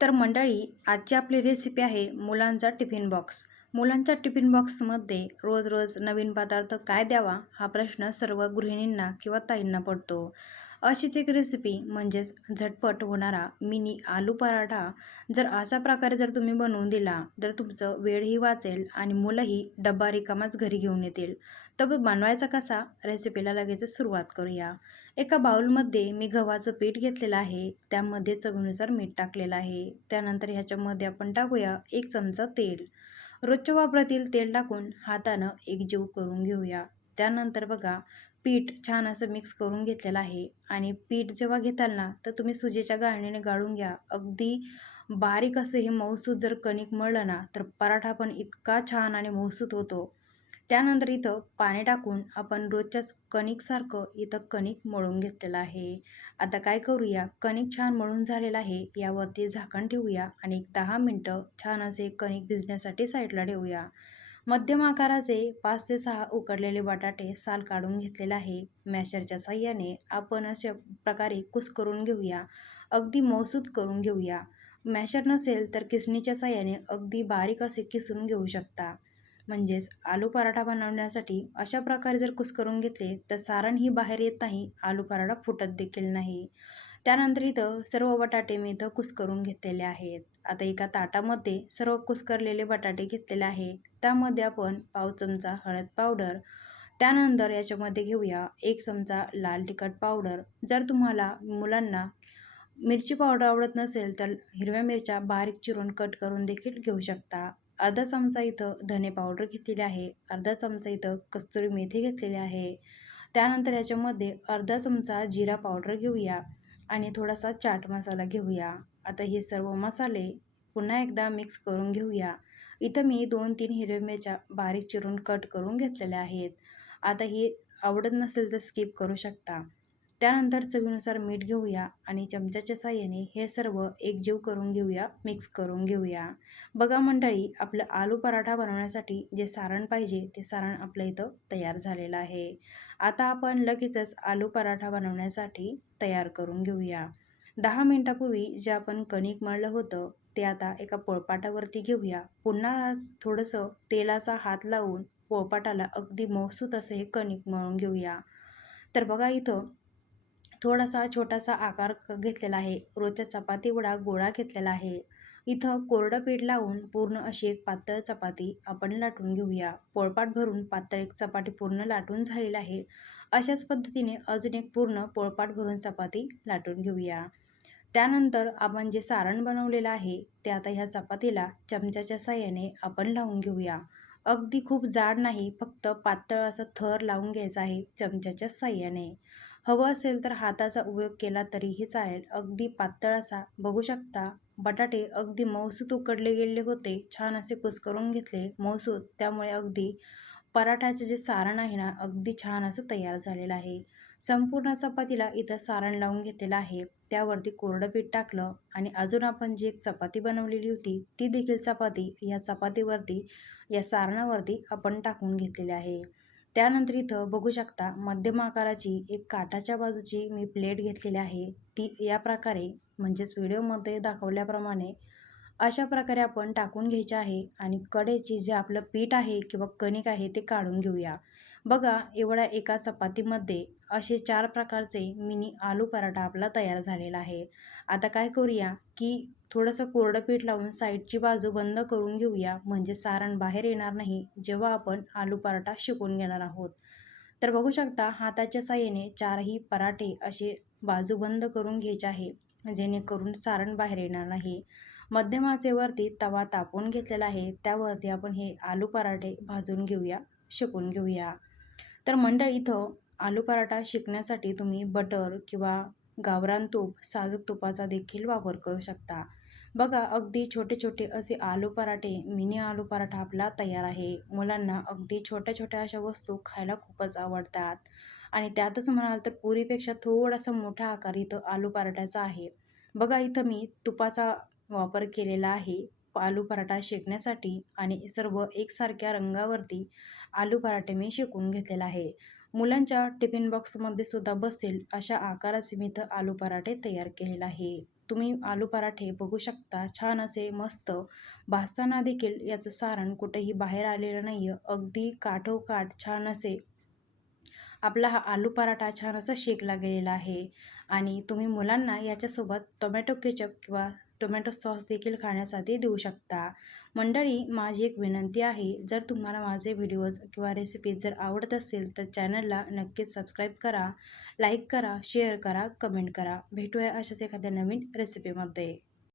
तर मंडळी आजची आपली रेसिपी आहे मुलांचा टिफिन बॉक्स मुलांच्या टिफिन बॉक्समध्ये रोज रोज नवीन पदार्थ काय द्यावा हा प्रश्न सर्व गृहिणींना किंवा ताईंना पडतो. अशीच एक रेसिपी म्हणजेच झटपट होणारा मिनी आलू पराठा जर अशा प्रकारे जर तुम्ही बनवून दिला तर तुमचं वेळही वाचेल आणि मुलंही डब्बा रिकामाच घरी घेऊन येतील. तर बनवायचा कसा? रेसिपीला लगेच सुरुवात करूया. एका बाउलमध्ये मी गव्हाचं पीठ घेतलेलं आहे त्यामध्ये चवीनुसार मीठ टाकलेलं आहे. त्यानंतर ह्याच्यामध्ये आपण टाकूया एक चमचा तेल. रोजच्या वापरातील तेल टाकून हातानं एकजीव करून घेऊया. त्यानंतर बघा पीठ छान असं मिक्स करून घेतलेलं आहे. आणि पीठ जेव्हा घेताल ना तर तुम्ही सुजेच्या गाळणीने गाळून घ्या. अगदी बारीक असं हे मऊसूत जर कणिक मळलं ना तर पराठा पण इतका छान आणि मऊसूत होतो. त्यानंतर इथं पाणी टाकून आपण रोजच्याच कणिकसारखं इथं कणिक मळून घेतलेलं आहे. आता काय करूया? कणिक छान मळून झालेलं आहे. यावरती झाकण ठेवूया आणि एक दहा मिनटं छान असे कणिक भिजण्यासाठी साईडला ठेवूया. मध्यम आकाराचे पाच ते सहा उकडलेले बटाटे साल काढून घेतलेले आहे. मॅशरच्या साह्याने आपण अशा प्रकारे कुस करून घेऊया. अगदी मौसूद करून घेऊया. मॅशर नसेल तर किसणीच्या साह्याने अगदी बारीक असे किसून घेऊ शकता. म्हणजेच आलू पराठा बनवण्यासाठी अशा प्रकारे जर कुस्करून घेतले तर सारणही बाहेर येत नाही आलू पराठा फुटत देखील नाही. त्यानंतर इथं सर्व बटाटे मी इथं कुस्करून घेतलेले आहेत. आता एका ताटामध्ये सर्व कुस्करलेले बटाटे घेतलेले आहे. त्यामध्ये आपण पाव चमचा हळद पावडर त्यानंतर याच्यामध्ये घेऊया एक चमचा लाल तिखट पावडर. जर तुम्हाला मुलांना मिरची पावडर आवडत नसेल तर हिरव्या मिरच्या बारीक चिरून कट करून देखील घेऊ शकता. अर्धा चमचा इथं धने पावडर घेतलेली आहे अर्धा चमचा इथं कस्तुरी मेथी घेतलेली आहे. त्यानंतर याच्यामध्ये अर्धा चमचा जिरा पावडर घेऊया आणि थोडासा चाट मसाला घेऊया. आता हे सर्व मसाले पुन्हा एकदा मिक्स करून घेऊया. इथं मी दोन तीन हिरव्या मिरच्या बारीक चिरून कट करून घेतलेल्या आहेत. आता हे आवडत नसेल तर स्किप करू शकता. त्यानंतर चवीनुसार मीठ घेऊया आणि चमच्याच्या साह्याने हे सर्व एकजीव करून घेऊया मिक्स करून घेऊया. बघा मंडळी आपलं आलू पराठा बनवण्यासाठी जे सारण पाहिजे ते सारण आपल्या इथं तयार झालेलं आहे. आता आपण लगेचच आलू पराठा बनवण्यासाठी तयार करून घेऊया. दहा मिनटापूर्वी जे आपण कणिक मळलं होतं ते आता एका पोळपाटावरती घेऊया. पुन्हा थोडंसं तेलाचा हात लावून पोळपाटाला अगदी मौसूत असं हे कणिक मळून घेऊया. तर बघा इथं थोडासा छोटासा आकार घेतलेला आहे. रोजच्या चपाती वडा गोळा घेतलेला आहे. इथं कोरडं पीठ लावून पूर्ण अशी एक पातळ चपाती आपण लाटून घेऊया. पोळपाट भरून पातळ एक चपाती पूर्ण लाटून झालेली आहे. अशाच पद्धतीने अजून एक पूर्ण पोळपाट भरून चपाती लाटून घेऊया. त्यानंतर आपण जे सारण बनवलेलं आहे ते आता ह्या चपातीला चमच्याच्या साह्याने आपण लावून घेऊया. अगदी खूप जाड नाही फक्त पातळ असा थर लावून घ्यायचा आहे चमच्याच्या साह्याने. हवं असेल तर हाताचा उपयोग केला तरीही चालेल. अगदी पातळ असा. बघू शकता बटाटे अगदी मौसूत उकडले गेले होते. छान असे कुसकरून घेतले मौसूत त्यामुळे अगदी पराठाचे जे सारण आहे ना अगदी छान असं तयार झालेलं आहे. संपूर्ण चपातीला इथं सारण लावून घेतलेलं आहे. त्यावरती कोरडं पीठ टाकलं आणि अजून आपण जी एक चपाती बनवलेली होती ती देखील चपाती या चपातीवरती या सारणावरती आपण टाकून घेतलेली आहे. त्यानंतर इथं बघू शकता मध्यम आकाराची एक काठाच्या बाजूची मी प्लेट घेतलेली आहे. ती या प्रकारे म्हणजेच व्हिडिओमध्ये दाखवल्याप्रमाणे अशा प्रकारे आपण टाकून घ्यायचे आहे आणि कडेची जे आपलं पीठ आहे किंवा कणिक आहे ते काढून घेऊया. बघा एवढ्या एका चपातीमध्ये असे चार प्रकारचे मिनी आलू पराठा आपला तयार झालेला आहे. आता काय करूया की थोडंसं कोरडं पीठ लावून साईडची बाजू बंद करून घेऊया म्हणजे सारण बाहेर येणार नाही जेव्हा आपण आलू पराठा शिकून घेणार आहोत. तर बघू शकता हाताच्या साह्याने चारही पराठे असे बाजू बंद करून घ्यायचे आहे जेणेकरून सारण बाहेर येणार नाही. मध्यम आचेवरती तवा तापवून घेतलेला आहे त्यावरती आपण हे आलू पराठे भाजून घेऊया शिकून घेऊया. तर मंडळ इथं आलू पराठा शिकण्यासाठी तुम्ही बटर किंवा गावरान तूप साजूक तुपाचा देखील वापर करू शकता. बघा अगदी छोटे छोटे असे आलू पराठे मिनी आलू पराठा आपला तयार आहे. मुलांना अगदी छोट्या छोट्या अशा वस्तू खायला खूपच आवडतात. आणि त्यातच म्हणाल तर पुरीपेक्षा थोडासा मोठा आकार इथं आलू पराठ्याचा आहे. बघा इथं मी तुपाचा वापर केलेला आहे. आलू पराठा शेकण्यासाठी आणि सर्व एकसारख्या रंगावरती आलू पराठे मी शेकून घेतलेला आहे. मुलांच्या टिफिन बॉक्समध्ये सुद्धा बसतील अशा आकाराचे मी इथं आलू पराठे तयार केलेला आहे. तुम्ही आलू पराठे बघू शकता छान असे मस्त भाजताना देखील याचं सारण कुठेही बाहेर आलेलं नाही आहे अगदी काठोकाठ छान असे आपला हा आलू पराठा छान असा शेकला गेलेला आहे. आणि तुम्ही मुलांना याच्यासोबत टोमॅटो केचप किंवा टोमॅटो सॉस देखील खाण्यासाठी देऊ शकता. मंडळी माझी एक विनंती आहे जर तुम्हाला माझे व्हिडिओज किंवा रेसिपीज जर आवडत असेल तर चॅनलला नक्कीच सबस्क्राईब करा लाईक करा शेअर करा कमेंट करा. भेटूया अशाच एखाद्या नवीन रेसिपीमध्ये